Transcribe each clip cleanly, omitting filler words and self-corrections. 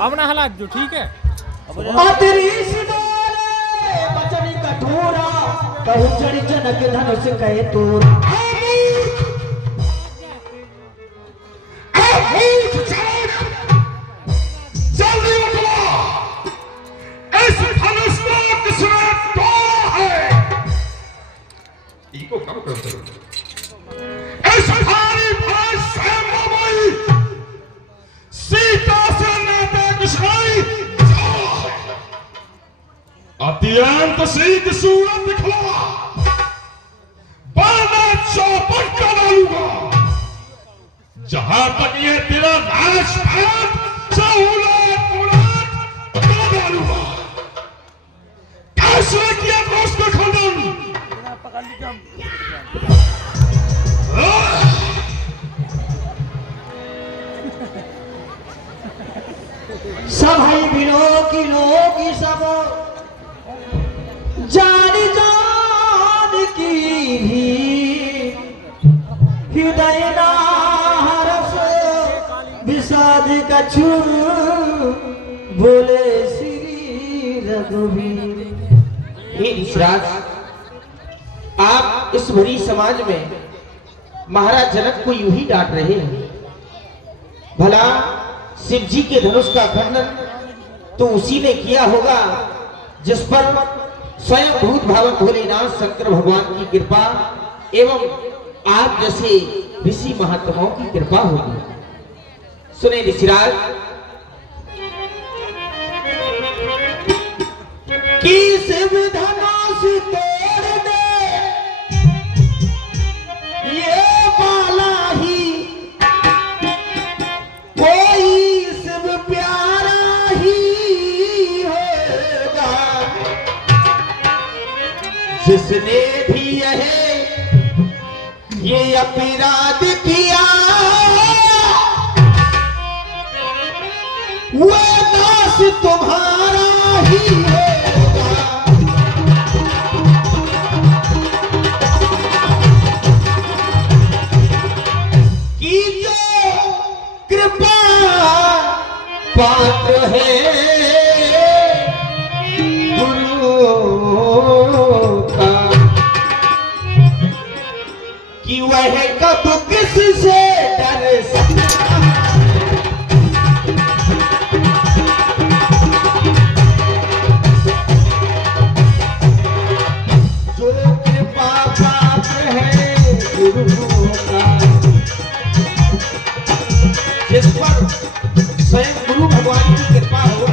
अपना हालात जो ठीक है बचन कठोरा कहू चढ़ जनक धनुष कहे तोर जल्दी उठो इस धनुष को किसने तोड़ा है इको कम करो इस भारी भाषा में सीता से नाता किसने अत्यंत सीध सूरत दिखला बारह चौपट का डालूगा जहां तक ये तेरा नाश डालूगा कैसे किया दोस्त का खंडन सब है बिनो की सब जान जान की भी हृदय नारस विषाद कछु बोले श्री रघुवीर। हे ऋषिराज, आप इस बुरी समाज में महाराज जनक को यूं ही डांट रहे हैं। भला शिव जी के धनुष का खंडन तो उसी ने किया होगा जिस पर स्वयं भूत भावक भोलेनाथ शंकर भगवान की कृपा एवं आप जैसे ऋषि महात्माओं की कृपा होगी। सुने ऋषिराज, कि शिव धनुष तोड़ दे ये बाला ही कोई शिव प्यारा ही होगा जिसने भी ये अपराध किया वो दास तुम्हारा ही होगा। कि जो कृपा पात्र है कि वह कब किससे डर सकता जो कृपा पात्र है गुरु का जिस पर स्वयं गुरु भगवान की कृपा हो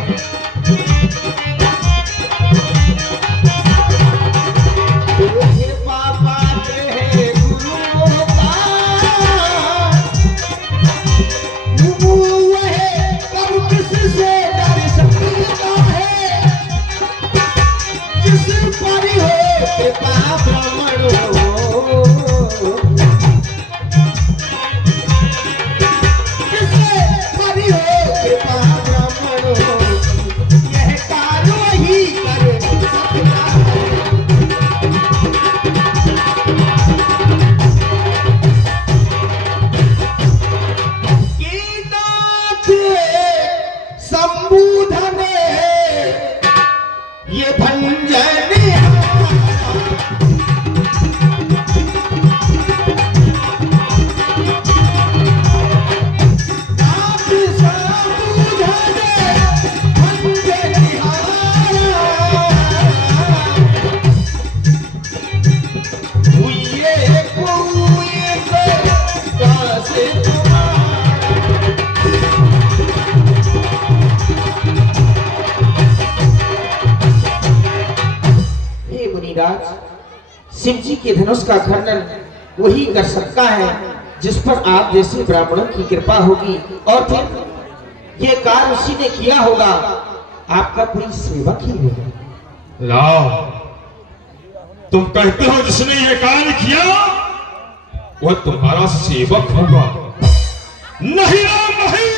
शिव जी के धनुष का खंडन वही कर सकता है जिस पर आप जैसे ब्राह्मणों की कृपा होगी और फिर ये कार्य उसी ने किया होगा, आपका कोई सेवक ही होगा। राम, तुम कहते हो जिसने ये कार्य किया वह तुम्हारा सेवक होगा? नहीं राम नहीं,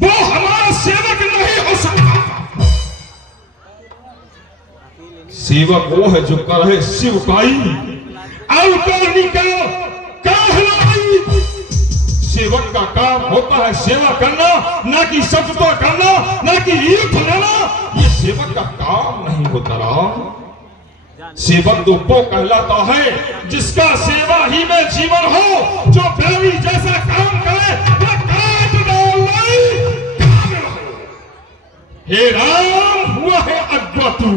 वो हमारा सेवक नहीं हो सकता। सेवक वो है जो करे शिवकाई सेवक का काम होता है सेवा करना, ना कि शब्दता करना, ना कि ईर्ष लेना। ये सेवक का काम नहीं होता राम। सेवक तो वो कहलाता है जिसका सेवा ही में जीवन हो, जो बैरी जैसा काम करे या काट डाले, कामिल हो। हे राम, हुआ है अद्वतु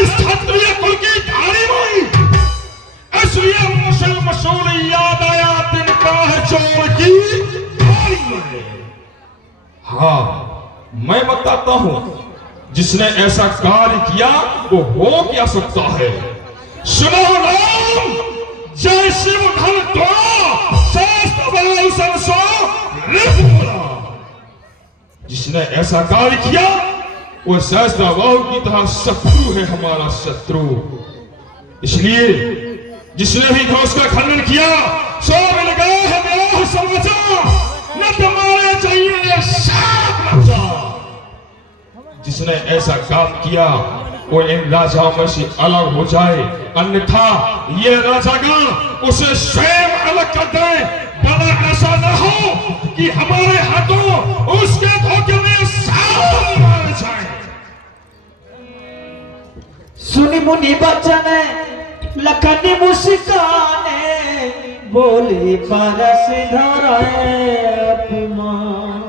क्षत्रिय कुल की धारी में, इसलिए मुसल मसूल याद आया तिनका है चोर की धारी में। हाँ, मैं बताता हूं, जिसने ऐसा कार्य किया वो हो क्या सकता है। सुनो राम, जय शिव धन तोड़ा शास्त्र बल संसो रिप बोला। जिसने ऐसा कार्य किया वो सहस्त्रबाहु की तरह शत्रु है, हमारा शत्रु। इसलिए जिसने भी धनुष का खंडन किया सो मिल गए है ब्याह समाचार, न तुम्हारे चाहिए सात राजा। जिसने ऐसा काम किया वो इन राजाओं में से अलग हो जाए, अन्यथा ये राजागण उसे स्वयं अलग कर दे। बड़ा ऐसा न हो कि हमारे हाथों उसके धोखे में सारे मारे जाए। सुनी मुनि बचन लखन मुस्काने, बोले परस धराए अपमान।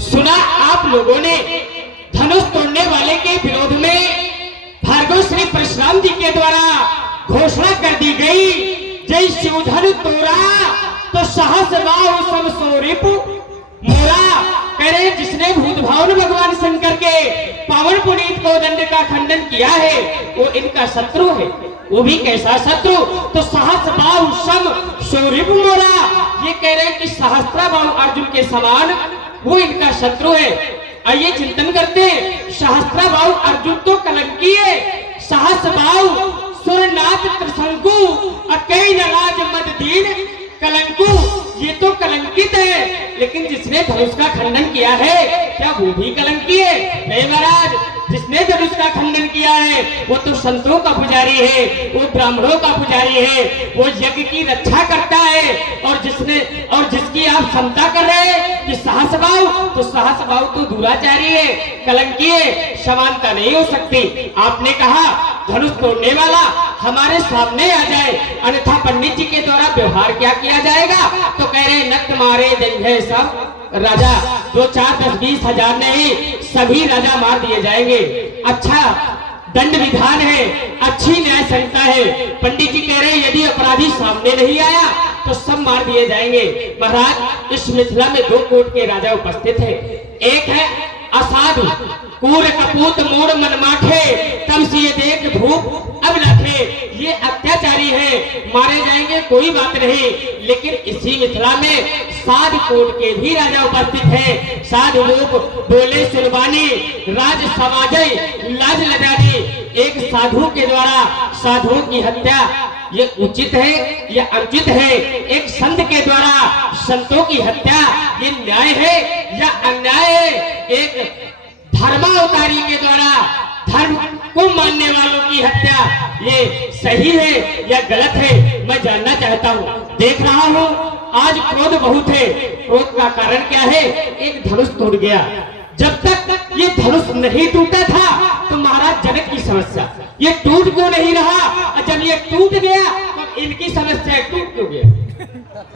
सुना आप लोगों ने धनुष तोड़ने वाले के विरोध में भार्गव श्री परशुराम जी के द्वारा घोषणा कर दी गई, जय शिव धनु तोड़ा तो साहस बाहु सब सोरिप मोरा। कह रहे जिसने भूत भावन भगवान शंकर के पावन पुनीत को दंड का खंडन किया है वो इनका शत्रु है। वो भी कैसा शत्रु, तो सहस्त्र बाहु सब शौर्य मोरा। ये कह रहे हैं कि सहस्त्र बाहु अर्जुन के समान वो इनका शत्रु है। आइए चिंतन करते हैं, सहस्त्र बाहु अर्जुन तो कलंकी है, सहस्त्र बाहु सुरनाथ त्रिशंकु अकई नराज मद दीन कलंकु, ये तो कलंकित है। लेकिन जिसने धनुष का खंडन किया है क्या वो भी कलंकी है? नहीं महाराज, जिसने धनुष का खंडन किया है वो तो संतों का पुजारी है, वो ब्राह्मणों का पुजारी है, वो यज्ञ की रक्षा करता है। और जिसकी आप क्षमता कर रहे हैं कि सहस्रभाव, तो सहस्रभाव तो दुराचारी है, कलंकी है, समानता नहीं हो सकती। आपने कहा धनुष तोड़ने वाला हमारे सामने आ जाए, अन्यथा पंडित जी के द्वारा व्यवहार क्या किया जाएगा? तो कह रहे नक्त मारे देंगे सब राजा, 2 4 10 20 हजार नहीं, सभी राजा मार दिए जाएंगे। अच्छा दंड विधान है, अच्छी न्याय संहिता है। पंडित जी कह रहे हैं यदि अपराधी सामने नहीं आया तो सब मार दिए जाएंगे। महाराज इस मिथिला में 2 कोट के राजा उपस्थित है। एक है असाधु कूर कपूत मोड़ मनमाठे, तब से ये देख भूप अब लखे। ये अत्याचारी है, मारे जाएंगे कोई बात नहीं। लेकिन इसी मिथिला में साधु कोट के भी राजा उपस्थित है। साधु लोग बोले सुरबानी राज समाजय लाज लजानी। एक साधु के द्वारा साधुओं की हत्या ये उचित है या अनुचित है? एक संत के द्वारा संतों की हत्या ये न्याय है या अन्याय है? एक धर्मावतारी के द्वारा धर्म को मानने वालों की हत्या ये सही है या गलत है? मैं जानना चाहता हूँ। देख रहा हूँ आज क्रोध बहुत है। क्रोध का कारण क्या है? एक धनुष टूट गया। जब तक ये धनुष नहीं टूटा था तो महाराज जनक की समस्या ये टूट क्यों नहीं रहा, और जब ये टूट गया तो इनकी समस्या टूट क्यों गया?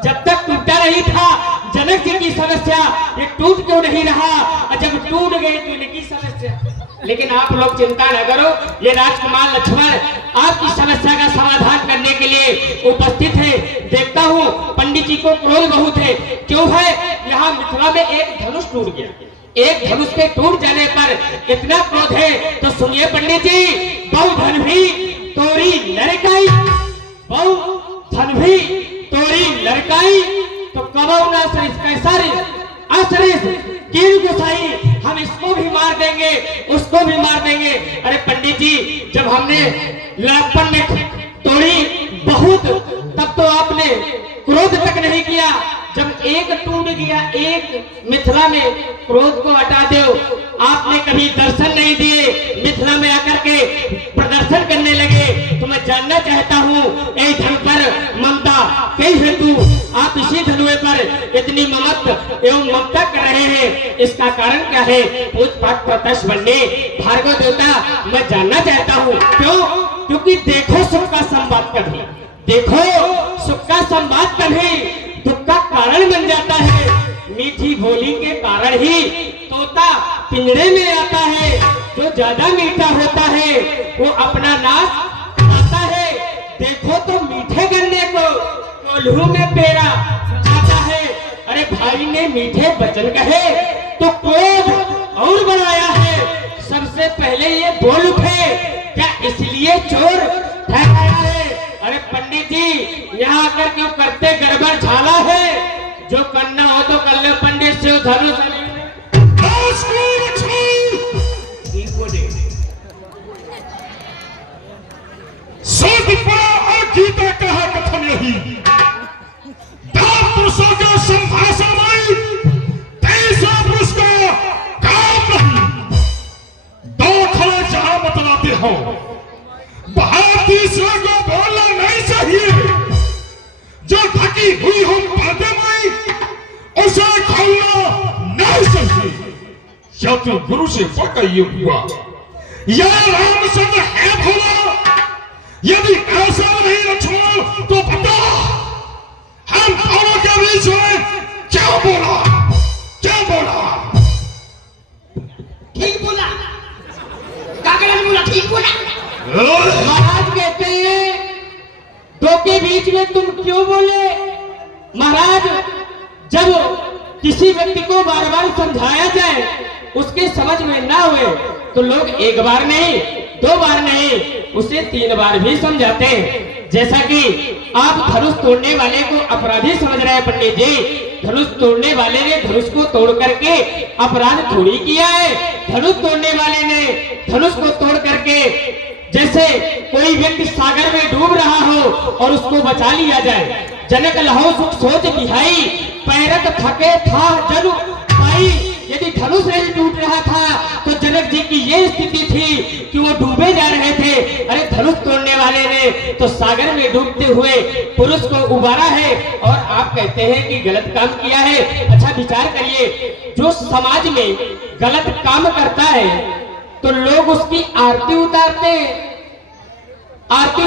जब तक टूटा नहीं था जनक जी की समस्या ये टूट क्यों नहीं रहा, और जब टूट गई तो इनकी समस्या। लेकिन आप लोग चिंता न करो, ये राजकुमार लक्ष्मण आपकी समस्या का समाधान करने के लिए उपस्थित है। देखता हूँ पंडित जी को क्रोध बहुत है। क्यों है? यहाँ मिथिला में एक धनुष टूट गया। एक धनुष के टूट जाने पर इतना क्रोध है तो सुनिए पंडित जी, बहु धन भी तोरी लड़काई, बहु धन भी तोरी लड़काई, तो कबो ना सरिस कैसा असरिस कील गुसाई, हम इसको भी मार देंगे उसको भी मार देंगे। अरे पंडित जी, जब हमने लड़कपन में तोड़ी बहुत तब तो आपने क्रोध तक नहीं किया। जब एक टूट गया, एक मिथिला में क्रोध को हटा दो। आपने कभी दर्शन नहीं दिए, मिथिला में आकर के प्रदर्शन करने लगे। तो मैं जानना चाहता हूँ, ए धन पर ममता कई हेतु आप इसी धनुए पर इतनी ममत एवं ममता कर रहे हैं, इसका कारण क्या है? पूज पाठ प्रत्यक्ष बनने भार्गव देवता, मैं जानना चाहता हूँ। क्यों? क्योंकि देखो सुख का संवाद कभी, देखो सुख का संवाद कभी दुख का कारण बन जाता है। मीठी बोली के कारण ही तोता पिंजरे में आता है। जो ज्यादा मीठा होता है वो अपना नाश आता है। देखो तो मीठे गन्ने को कोल्हू में पेरा जाता है। अरे भाई ने मीठे वचन कहे तो क्रोध और बढ़ाया है। सबसे पहले ये बोल उठे, क्या इसलिए चोर ठहराया है? अरे पंडित जी, यहाँ आकर क्यों करते गड़बड़ झाला है? जो करना हो तो कर ले पंडित से धनुष। गीता कहा कथन यही, पुरुषों के संभाषण में तैसा पुरुष का काम नहीं। दो खड़े जहां बतलाते हो, बाहर तीसरे को बोलना नहीं चाहिए। जो ढकी हुई हो पर्दे में उसे खोलना नहीं चाहिए। या तो गुरु से वाकई ये हुआ या रामचंद्र है भोला। यदि ऐसा नहीं लक्ष्मण तो बता, हम दोनों के बीच में क्या बोला? क्या बोला? ठीक बोला, काकड़ा बोला, ठीक बोला। महाराज कहते हैं दो के बीच में तुम क्यों बोले? महाराज, जब किसी व्यक्ति को बार बार समझाया जाए, उसके समझ में ना हुए तो लोग एक बार नहीं, दो बार नहीं, उसे 3 बार भी समझाते हैं। जैसा कि आप धनुष तोड़ने वाले को अपराधी समझ रहे हैं पंडित जी। धनुष तोड़ने वाले ने धनुष को तोड़ करके अपराध थोड़ी किया है। धनुष तोड़ने वाले ने धनुष को तोड़ करके, जैसे कोई व्यक्ति सागर में डूब रहा हो और उसको बचा लिया जाए। जनक लहो सुख सोच बिहाई, पैरत थके था जनु पाई। यदि धनुष नहीं टूट रहा था तो जनक जी की ये स्थिति थी कि वो डूबे जा रहे थे। अरे धनुष तोड़ने वाले ने तो सागर में डूबते हुए पुरुष को उबारा है और आप कहते हैं कि गलत काम किया है। अच्छा विचार करिए, जो समाज में गलत काम करता है तो लोग उसकी आरती उतारते हैं। आरती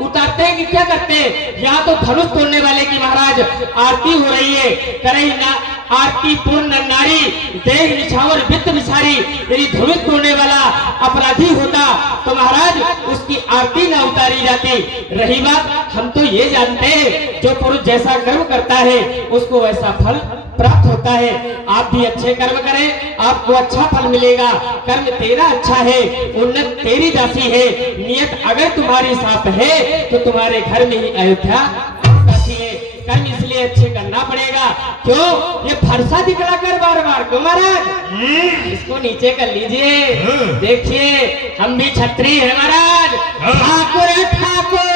उतारते हैं कि क्या करते हैं? यहाँ तो धनुष तोड़ने वाले की महाराज आरती हो रही है। करे ना आरती पूर्ण नारी देह निछावर वित्त विसारी। यदि धनुष तोड़ने वाला अपराधी होता तो महाराज उसकी आरती ना उतारी जाती। रही बात, हम तो ये जानते हैं जो पुरुष जैसा कर्म करता है उसको वैसा फल प्राप्त होता है। आप भी अच्छे कर्म करें, आपको अच्छा फल मिलेगा। कर्म तेरा अच्छा है, उन्नत तेरी दासी है। नियत अगर तुम्हारी साफ है तो तुम्हारे घर में ही अयोध्या दासी है। कर्म इसलिए अच्छे करना पड़ेगा। क्यों? ये फरसा दिखला कर बार बार क्यों महाराज? इसको नीचे कर लीजिए। देखिए हम भी छत्री है महाराज। ठाकुर है ठाकुर।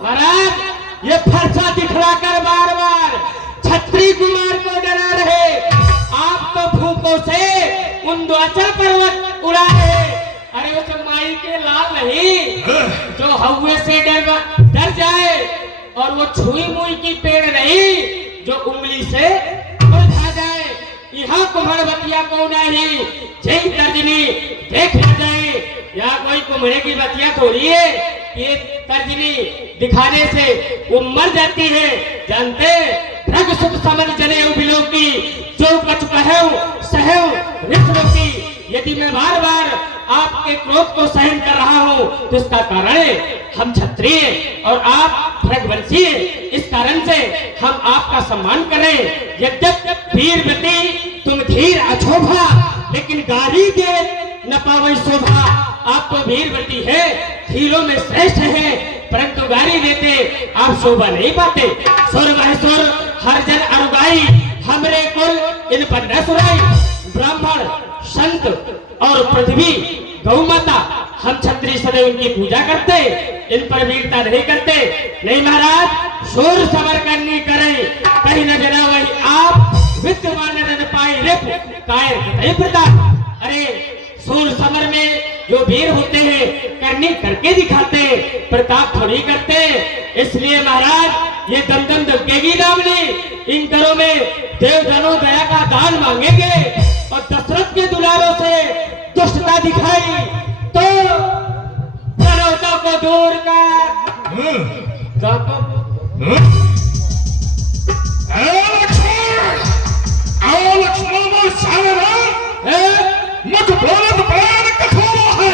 महाराज ये फरसा दिखलाकर बार बार छत्री कुमार को डरा रहे। आप तो फूकों से विंध्याचल पर्वत उड़ा रहे। अरे उस माई के लाल नहीं जो हवा से डर जाए, और वो छुई मुई की पेड़ नहीं जो उंगली से उलझा जाए। यहाँ कुम्हड़बतिया को नहीं जय तर्जनी देख न जाए। यहाँ कोई कुम्हड़े की बतिया थोड़ी है, ये तर्जनी दिखाने से वो मर जाती है। जानते भ्रग सुख समझ जने बिलो की जो कछ कहूं सहूं रिश्वती। यदि मैं बार बार आपके क्रोध को सहन कर रहा हूं तो इसका कारण है हम क्षत्रिय और आप भ्रगवंशी हैं। इस कारण से हम आपका सम्मान करें। यद्यप वीरवती तुम धीर अछोभा, लेकिन गाली दे न पावे शोभा। आप तो वीरवती है, धीरों में श्रेष्ठ है, परंतु गाली देते आप शोभा नहीं पाते। सुर वह सुर हर जन अरुगाई, हमरे कुल इन पर न सुराई। ब्राह्मण संत और पृथ्वी गौ माता हम क्षत्रिय सदैव उनकी पूजा करते, इन पर वीरता नहीं करते। नहीं महाराज, शोर समर करनी करे कहीं न जना वही आप विद्यमान न पाई रिप कायर कतई प्रताप। अरे शोर समर में जो वीर होते हैं करनी करके दिखाते, प्रताप थोड़ी करते। इसलिए महाराज ये दमदम दबकेगी नामनी, इन करों में देवजनों दया का दान मांगेंगे और दशरथ के दुलारों से दुष्टता दिखाई तो करोतों को दूर कर मुझ बोले तो बयान कठोर है,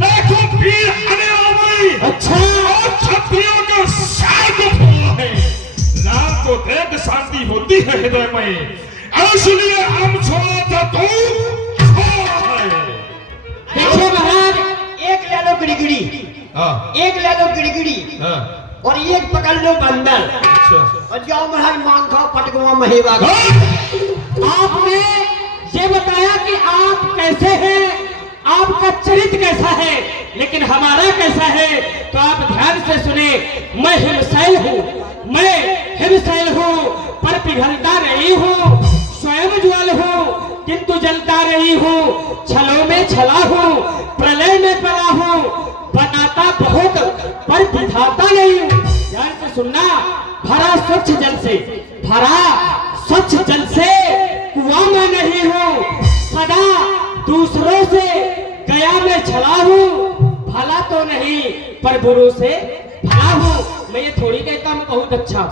लाखों वीर आने वाले अच्छा और क्षत्रियों का शायद है ना, तो देख शांति होती है हृदय में, इसलिए हम छोड़ा था तो देखिए महाराज, एक ले लो गिड़गिड़ी, एक ले लो गिड़गिड़ी और एक पकड़ लो बंदर और जाओ महाराज मांग खाओ पटकुआ महेवा। आपने ये बताया कि आप कैसे हैं, आपका चरित्र कैसा है, लेकिन हमारा कैसा है तो आप ध्यान से सुने। मैं हिमशैल हूँ, मैं हिमशैल हूँ पर पिघलता नहीं हूँ, स्वयं ज्वाल हूँ किंतु जलता नहीं हूँ, छलों में छला हूँ, प्रलय में पड़ा हूँ, बनाता बहुत पर विधाता नहीं हूँ। ध्यान से सुनना, भरा स्वच्छ जल से, भरा स्वच्छ जल से कुआं में नहीं हूँ, सदा दूसरों से गया में छला हूँ, भला तो नहीं पर बुरों से भला हूँ। मैं ये थोड़ी कहता हूँ बहुत अच्छा,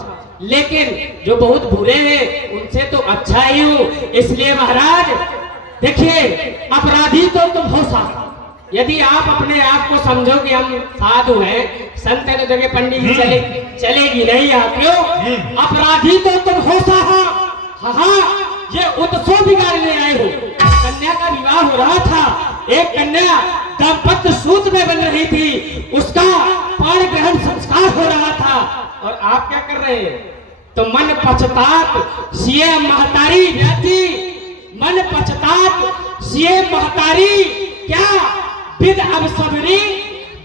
लेकिन जो बहुत बुरे हैं उनसे तो अच्छा ही हूँ। इसलिए महाराज देखिए, अपराधी तो तुम हो साथ, यदि आप अपने आप को समझो कि हम साधु हैं, संत है तो जगह पंडित जी चलेगी नहीं। आप क्यों अपराधी तो तुम हो साहा। हाँ, ये उत्सव बिगाड़ने आए हो। कन्या का विवाह हो रहा था, एक कन्या दाम्पत्य सूत्र में बन रही थी, उसका पाणी ग्रहण संस्कार हो रहा था और आप क्या कर रहे हैं? तो मन पछतात सीए महतारी जाती, मन पछतात सीए महतारी क्या विद अब सबरी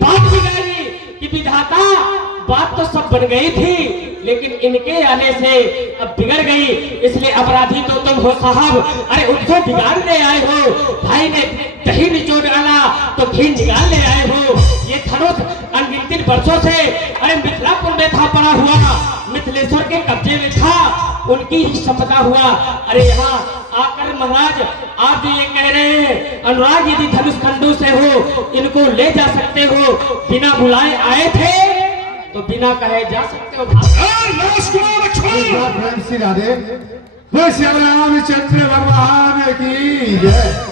बात बिगाड़ी कि विधाता बात तो सब बन गई थी लेकिन इनके आने से अब बिगड़ गई। इसलिए अपराधी तो तुम हो साहब। अरे उनको बिगाड़ने आए हो, भाई ने दही निचोड़ डाला तो घी निकाल ले आए हो। ये धनुष अनगिनत वर्षों से अरे मिथिलापुर में था पड़ा हुआ, मिथिलेश्वर के कब्जे में था, उनकी ही संपदा हुआ। अरे यहाँ आकर महाराज आप जो ये कह रहे हैं अनुराग यदि धनुष खंडों से हो इनको ले जा सकते हो, बिना बुलाए आए थे तो बिना कहे जा सकते हो। श्री राधे, वो श्री रामचंद्र भगवान की जय।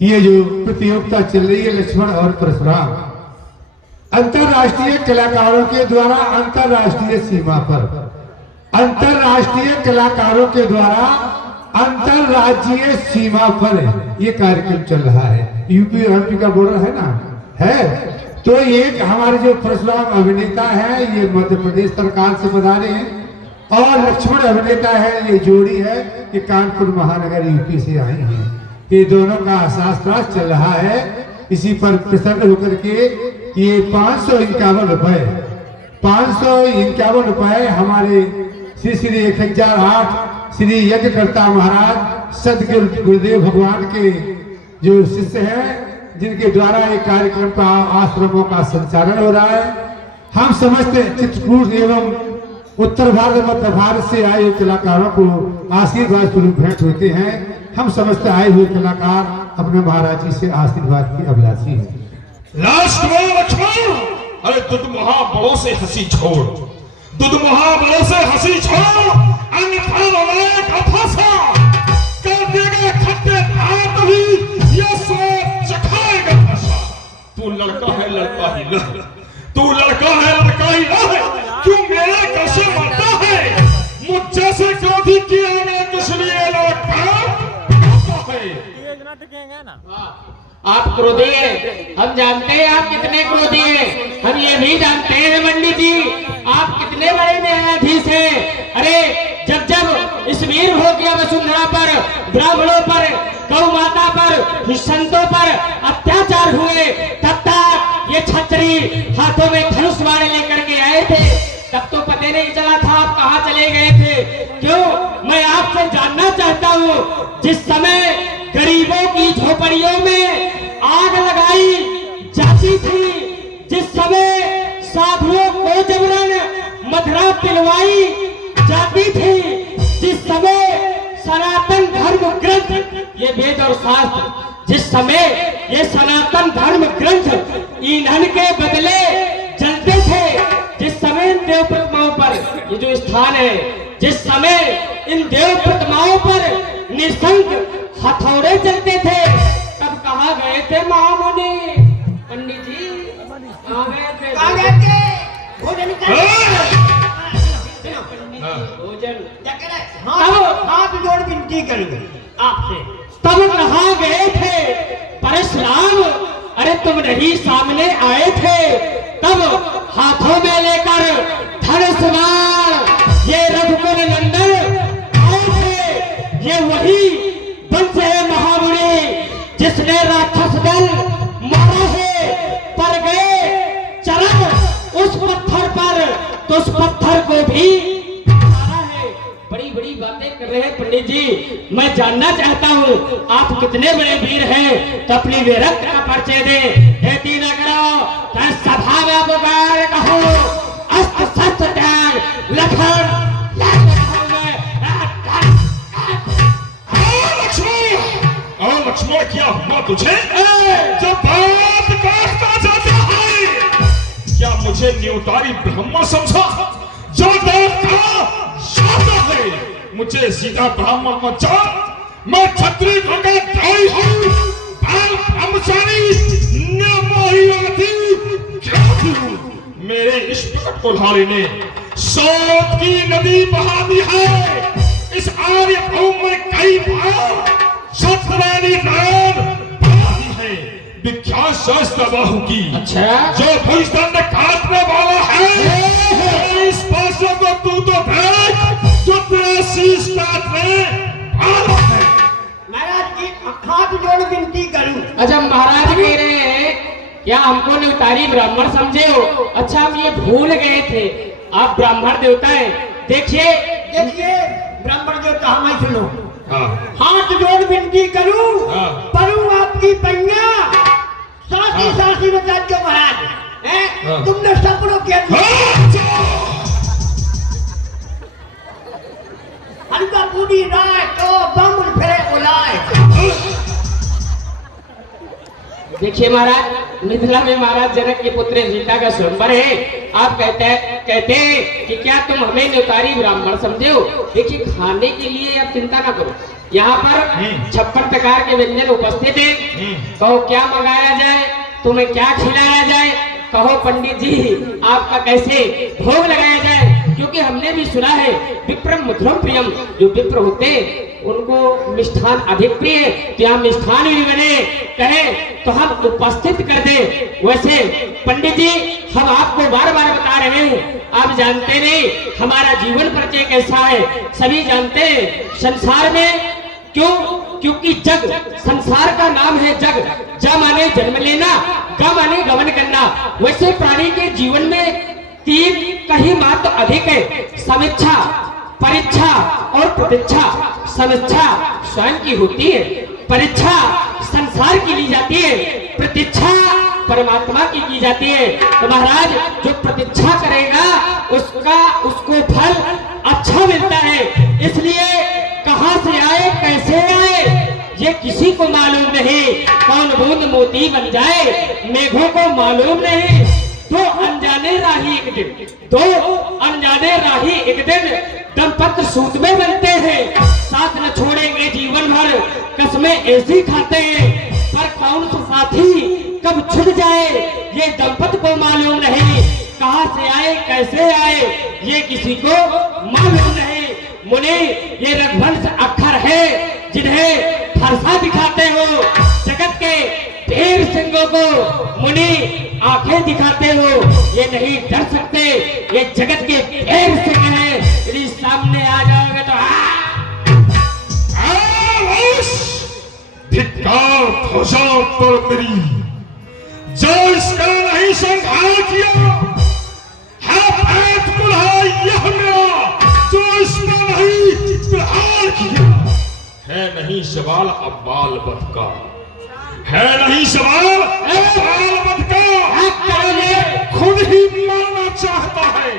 ये जो प्रतियोगिता चल रही है लक्ष्मण और परशुराम, अंतरराष्ट्रीय कलाकारों के द्वारा अंतरराष्ट्रीय सीमा पर, अंतरराष्ट्रीय कलाकारों के द्वारा अंतरराज्यीय सीमा पर ये कार्यक्रम चल रहा है। यूपी और एमपी का बॉर्डर है ना, है तो एक हमारे जो परशुराम अभिनेता है ये मध्य प्रदेश सरकार से बधाने हैं और लक्ष्मण अभिनेता है ये जोड़ी है ये कानपुर महानगर यूपी से आई है। ये दोनों का शास्त्रार्थ चल रहा है। इसी पर प्रसन्न होकर के ये 551 रुपए 551 रुपए हमारे श्री श्री 1008 श्री यज्ञकर्ता महाराज सदगुरु गुरुदेव भगवान के जो शिष्य हैं जिनके द्वारा ये कार्यक्रम का आश्रमों का संचालन हो रहा है। हम समस्त चित्रकूट एवं उत्तर भारत मध्य भारत से आए हुए कलाकारों को आशीर्वाद स्वरूप भेंट होते हैं। हम समस्त आए हुए कलाकार अपने महाराज जी से आशीर्वाद की अभिलाषी हैं। लास्ट में लक्ष्मण, अरे दुध महाबलों से हंसी छोड़, दुध महाबलों से हंसी छोड़, अन्यथा लड़ाई का फांसा कर देगा खट्टे भात भी ये सोच चखाएगा फंसा। तू लड़का है लड़का ही रह, तू लड़का है लड़का ही रह, क्यों मेरे कैसे मरता है? मुझ जैसे क्रोधी किया मैं किस लिए लड़का है? आप क्रोधी हैं, हम जानते हैं आप कितने क्रोधी हैं। हम ये भी जानते हैं पंडित जी आप कितने बड़े न्यायाधीश हैं। अरे जब जब इस वीर भोग्य वसुंधरा पर, ब्राह्मणों पर, गौ माता पर, संतों पर अत्याचार हुए, तब तक ये छत्री हाथों में धनुष बाण लेकर के आए थे। तब तो पता नहीं चला था आप कहाँ चले गए थे। क्यों? मैं आपसे जानना चाहता हूँ, जिस समय गरीबों की झोपड़ियों में आग लगाई जाती थी, जिस समय साधुओं को जबरन मदिरा पिलवाई जाती थी, जिस समय सनातन धर्म ग्रंथ, ये वेद और शास्त्र, जिस समय ये सनातन धर्म ग्रंथ ईंधन के बदले जलते थे, जिस समय इन देव प्रतिमाओं पर, ये जो स्थान है, जिस समय इन देव प्रतिमाओं पर निशंक हथौड़े चलते थे, तब कहाँ गए थे महामुनि? पंडित जी कहाँ गए थे? भोजन भोजन हाथ जोड़ विनती करूंगा आपसे। तब कहाँ गए थे परशुराम? अरे तुम नहीं सामने आए थे, तब हाथों में लेकर धनुष बाण ये रघुकुल नंदन आए थे। ये वही वंश है महामुनि जिसने राक्षस दल मारा है, पर गए चरण उस पत्थर पर, तो उस पत्थर को भी मारा है। बड़ी बड़ी बातें कर रहे हैं पंडित जी। मैं जानना चाहता हूँ आप कितने बड़े वीर हैं, तो अपनी वीरत्व का परिचय दे। खेती न करो तो सभा में पुकार कहो, अस्त्र शस्त्र त्याग लखन लक्ष्मण क्या हुआ तुझे? जब बात कहता जाता है, क्या मुझे न्योतारी ब्राह्मण समझा? जो देखता जाता है, मुझे सीधा ब्राह्मण मत जान। मैं क्षत्रिय का भाई हूँ, ब्रह्मचारी मेरे इस प्रकट कोल्हारी ने सोत की नदी बहा दी है। इस आर्य भूमि में कई बार सतरानी नाम बहादी है, विख्यात शास्त्र बाहु की। अच्छा, जो भूषण काटने वाला है, इस पासों को तू तो देख जो तेरा शीश काटने वाला है। महाराज की हाथ जोड़ विनती करूं। अच्छा महाराज कह रहे हैं क्या हमको न्योतारी ब्राह्मण समझे हो? अच्छा हम ये भूल गए थे आप ब्राह्मण देवता है। देखिए ब्राह्मण देवता हमें सुनो। हाँ। हाथ जोड़ विनती करूं, हाँ। पढ़ूं आपकी पैया, साथी साथी बता दो महाराज। हाँ। तुमने सपनों के हल्का पूरी राय तो बम फेरे बुलाए। देखिए महाराज, मिथिला में महाराज जनक के पुत्र सीता का स्वयंवर है। आप कहते हैं कि क्या तुम हमें न्योतारी ब्राह्मण समझे हो? देखिए खाने के लिए आप चिंता ना करो, यहाँ पर 56 प्रकार के व्यंजन उपस्थित हैं। कहो क्या मंगाया जाए, तुम्हें क्या खिलाया जाए, कहो पंडित जी आपका कैसे भोग लगाया जाए। क्योंकि हमने भी सुना है विप्रम मधुरम प्रियम, जो विप्र होते उनको मिष्ठान अधिक प्रिय है, तो यहाँ मिष्ठान भी बने कहे तो हम उपस्थित कर दे। वैसे पंडित जी हम आपको बार बार बता रहे हैं, आप जानते नहीं हमारा जीवन परिचय कैसा है। सभी जानते हैं संसार में क्यों, क्योंकि जग, संसार का नाम है जग। ज माने जन्म लेना, ग माने गमन करना। वैसे प्राणी के जीवन में 3 कहीं महत्व अधिक है, समीक्षा, परीक्षा और प्रतीक्षा। समीक्षा स्वयं की होती है, परीक्षा संसार की ली जाती है, प्रतीक्षा परमात्मा की जाती है। तो महाराज जो प्रतीक्षा करेगा उसको फल अच्छा मिलता है। इसलिए कहां से आए कैसे आए ये किसी को मालूम नहीं। कौन बूंद मोती बन जाए मेघों को मालूम नहीं। दो अनजाने राही एक दिन दंपत्ति सूत में बनते हैं, साथ न छोड़ेंगे जीवन भर, कसमें ऐसी खाते हैं, पर कौन सा साथी कब छूट जाए ये दंपत्ति को मालूम नहीं। कहां से आए कैसे आए ये किसी को मालूम नहीं। मुनि ये रघुवंश अक्षर है जिन्हें फरसा दिखाते हो, जगत के ढेर सिंहों को मुनि आंखें दिखाते हो, ये नहीं डर सकते, ये जगत के ढेर सिंह हैं। यदि सामने आ जाओगे तो धिक्कार ध्वजा पर मेरी, जो इसका नहीं संहार किया है पैत कुल्हा यह मेरा, जो इसका नहीं प्रहार किया है नहीं सवाल अब्बाल बद का, है नहीं सवाल अब्बाल बद का, खुद ही मारना चाहता है।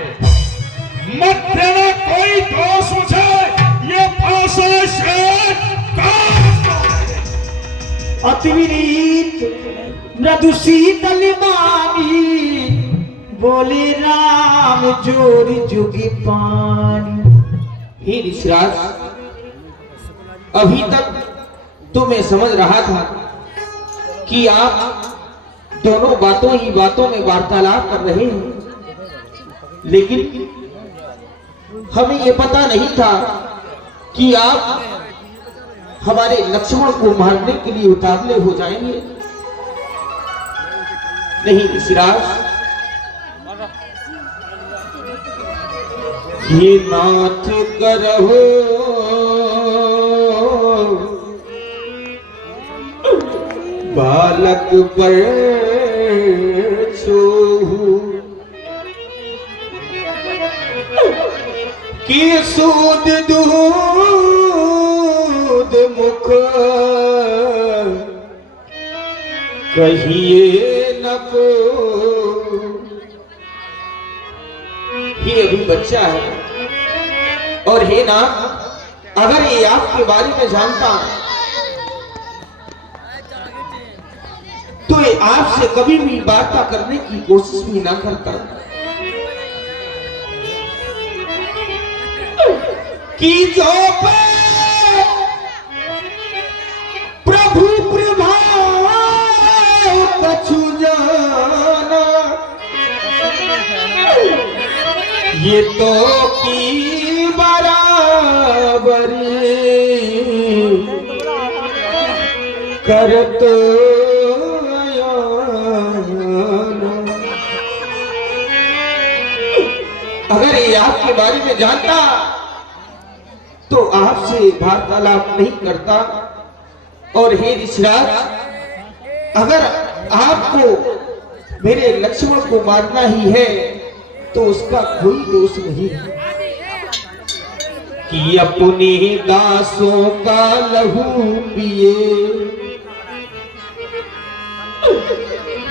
मत देना कोई दोष मुझे, ये फांसे से काटता है। अतिविनीत मृदु शीतल बानी, बोले राम जोरी जुगी पानी। हे ऋषिराज, अभी तक तो मैं समझ रहा था कि आप दोनों बातों ही बातों में वार्तालाप कर रहे हैं, लेकिन हमें ये पता नहीं था कि आप हमारे लक्ष्मण को मारने के लिए उतावले हो जाएंगे। नहीं ऋषिराज, ये नाथ करहो बालक पर छोहू, कि सूद दूध मुख कहिए न को। ये अभी बच्चा है, और हे ना, अगर ये आपके बारे में जानता तो ये आपसे कभी भी वार्ता करने की कोशिश भी ना करता। कि जो प्रभु प्रभाव कछु जाना, ये तो की बराबरी करत अगर ये आपके बारे में जानता तो आपसे वार्तालाप नहीं करता। और हे ऋषिराज, अगर आपको मेरे लक्ष्मण को मारना ही है तो उसका कोई दोष नहीं कि अपने दासों का लहू पिए।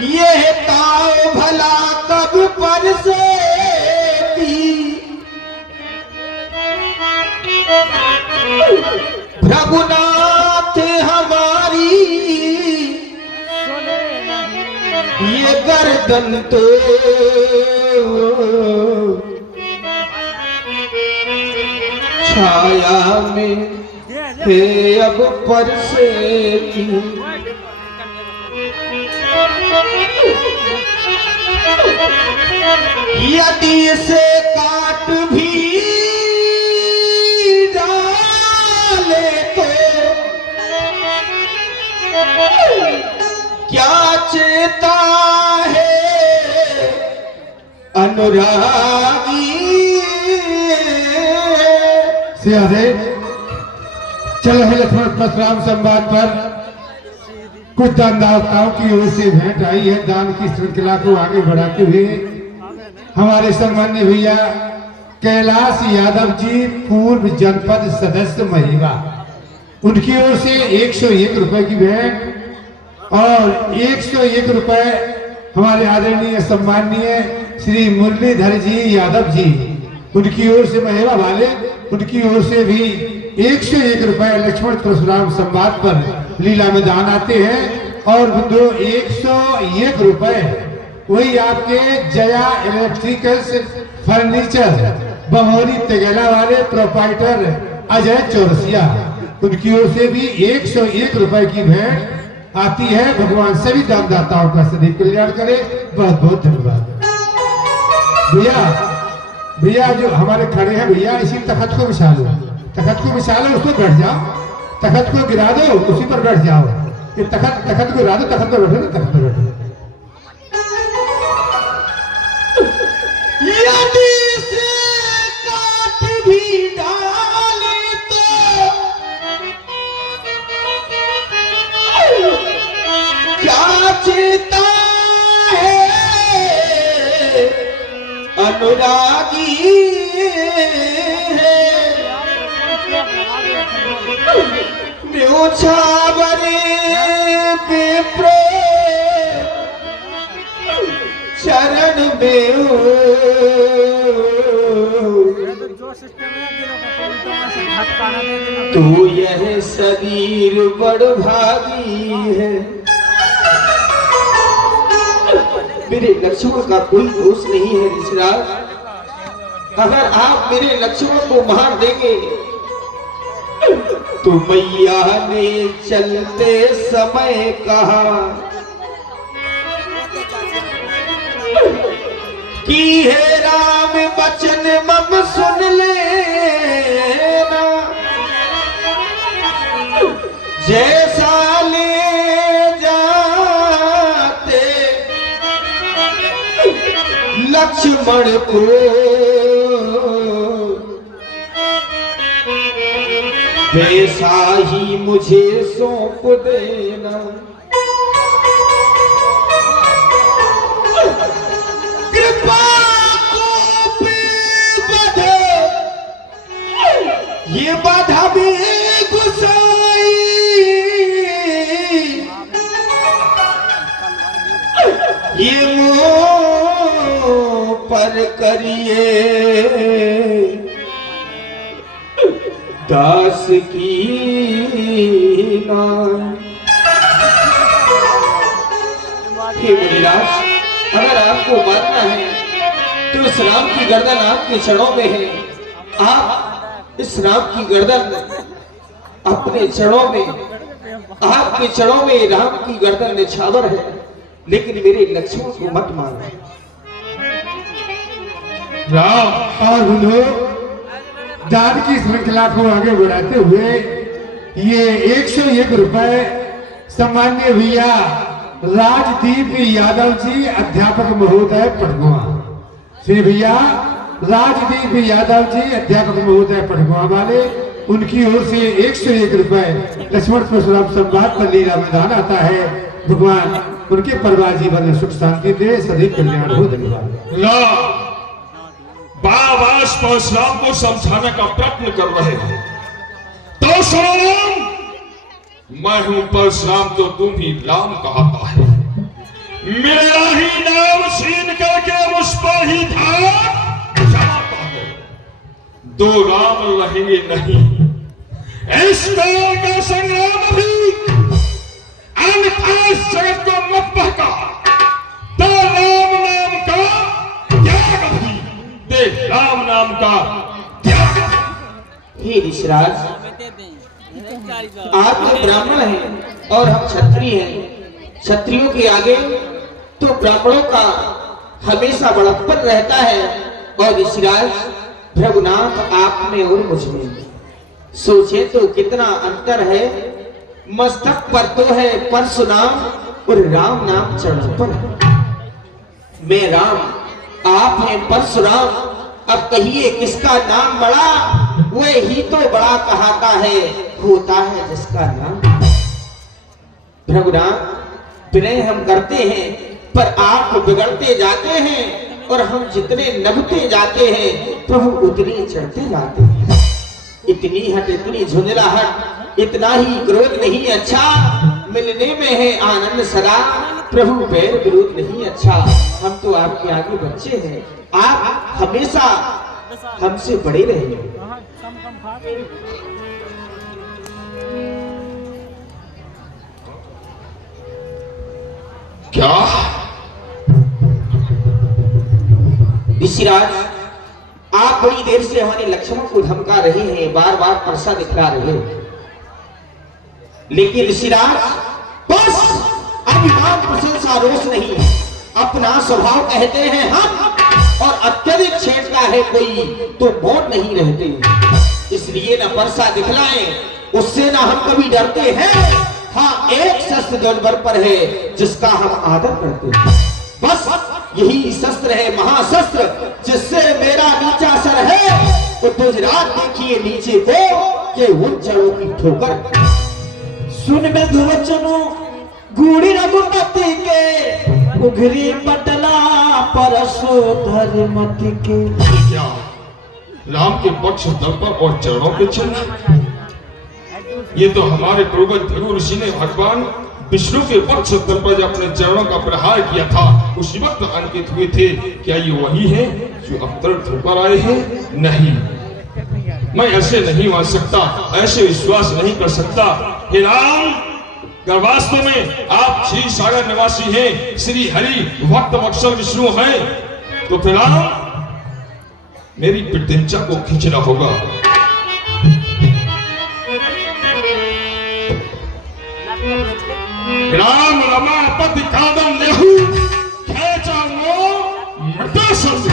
ये ताओ भला कब पर से प्रभुनाथ हमारी, ये गर्दन तो छाया में है अब पर से की। यदि से काट भी डाले तो क्या चेता है अनुरागी। सियादेव, चलो है लक्ष्मण परशुराम संवाद पर कुछ दानदाताओं की ओर से भेंट आई है। दान की श्रृंखला को आगे बढ़ाते हुए हमारे सम्मान्य भैया कैलाश यादव जी, पूर्व जनपद सदस्य महिला, उनकी ओर से 101 रुपए की भेंट और 101 रुपए हमारे आदरणीय सम्माननीय श्री मुरलीधर जी यादव जी, उनकी ओर से महिला वाले, उनकी ओर से भी 101 रुपए लक्ष्मण परशुराम संवाद पर लीला में दान आते हैं। और दो 101 रुपए वही आपके जया इलेक्ट्रिकल्स फर्नीचर बमोरी तेगेला वाले प्रोपाइटर अजय चौरसिया, उनकी ओर से भी 101 रुपए की भेंट आती है। भगवान सभी दानदाताओं का सदैव कल्याण करे। बहुत बहुत धन्यवाद। भैया जो हमारे खड़े हैं भैया, इसी तखत को बिछा लो, तखत को बिछा लो, उस पर बैठ जाओ, तखत को गिरा दो, उसी पर बैठ जाओ। ये तखत को गिरा दो, तखत पर बैठो, तखत पर बैठो। यदि से काट भी डाले तो याचता है अनुरागी है न्योछावरे विप्र चरण में हो तू यह शरीर बड़ भागी है। मेरे लक्ष्मण का कोई दोष नहीं है ऋषिराज। अगर आप मेरे लक्ष्मण को मार देंगे तो मैया ने चलते समय कहा कि हे राम बचन मम सुन लेना जैसा ले जाते लक्ष्मण को वैसा ही मुझे सौंप देना। कृपा को बधे ये बाधा भी गुसाई ये मुँह पर करिए दास की नाम। हे मुनिराज, अगर आपको मानना है तो इस राम की गर्दन आपके चरणों में है। आप इस राम की गर्दन अपने चरणों में, आपके चरणों में राम की गर्दन निछावर है, लेकिन मेरे लक्ष्मण को मत मानो। राम और लोग दान की श्रृंखला को आगे बढ़ाते हुए ये 101 रुपए सम्मान्य भैया राजदीप यादव जी अध्यापक महोदय पटगुआ, श्री भैया राजदीप यादव जी अध्यापक महोदय पटगुआ वाले, उनकी ओर से 101 रुपए लक्ष्मण परशुराम संवाद पर लीला मैदान आता है। भगवान उनके परिवार जीवन में सुख शांति दे, सदैव कल्याण हो। धन्यवाद। बाबा परशुराम को समझाने का प्रयत्न कर रहे हो तो सुनो, मैं हूं परशुराम तो तुम ही राम कहता है। मेरा ही नाम छीन करके उस पर ही धार चलाता है। दो राम रहेंगे नहीं, इस दौर का संग्राम भी अन्यथा जगत को मत बहका। तो राम नाम का त्याग भी दे, राम नाम का त्याग। हे ऋषिराज, आप तो ब्राह्मण हैं और हम क्षत्रिय हैं। क्षत्रियों के आगे तो ब्राह्मणों का हमेशा बड़प्पन रहता है। और ऋषिराज, भृगुनाथ आप में और मुझ में सोचे तो कितना अंतर है। मस्तक पर तो है परशुराम और राम नाम चरण पर है। मैं राम, आप हैं परशुराम। अब कहिए किसका नाम बड़ा? वही तो बड़ा कहाता है, होता है जिसका नाम। भृगुनाथ, विनय हम करते हैं पर आप बिगड़ते जाते हैं और हम जितने नभते जाते हैं प्रभु उतने चढ़ते जाते हैं। इतनी हट, इतनी झुंझलाहट, इतना ही क्रोध नहीं अच्छा। मिलने में है आनंद सदा, प्रभु बैर विरोध नहीं अच्छा। हम तो आपके आगे बच्चे हैं, आप हमेशा हमसे बड़े रहेंगे। क्या ऋषिराज, आप बड़ी देर से हमारे लक्ष्मण को धमका रहे हैं, बार बार परसा दिखला रहे हैं। लेकिन ऋषिराज, बस अभिमान प्रशंसा रोष नहीं, अपना स्वभाव कहते हैं हम, और अत्यधिक छेड़ता है कोई तो मोड़ नहीं रहते। इसलिए न परसा दिखलाएं, उससे ना हम कभी डरते हैं। हाँ, एक शस्त्र गड़बड़ पर है जिसका हम आदर करते हैं। बस यही शस्त्र है महाशस्त्र, जिससे मेरा नीचा सर है। तो गुजरात देखिए नीचे को, ये उन चढ़ों की ठोकर। सुन मैं वचनों गुड़ी रघुपति के उघरी पटना परसो धर्मति के। क्या राम के पक्ष दर्पण और चरणों के चिन्ह? ये तो हमारे पूर्वज भृगु ऋषि ने भगवान विष्णु के पक्ष तल पर जब अपने चरणों का प्रहार किया था उसी वक्त अंकित हुए थे। क्या ये वही है जो अब तक होकर आए हैं? नहीं, मैं ऐसे नहीं मान सकता, ऐसे विश्वास नहीं कर सकता। हे राम, वास्तव में आप श्री सागर निवासी हैं, श्री हरि भक्त वत्सल विष्णु हैं, तो फिर राम मेरी प्रतिज्ञा को खींचना होगा। राम रमापति कादम लेहु खेचा मो मटा सब।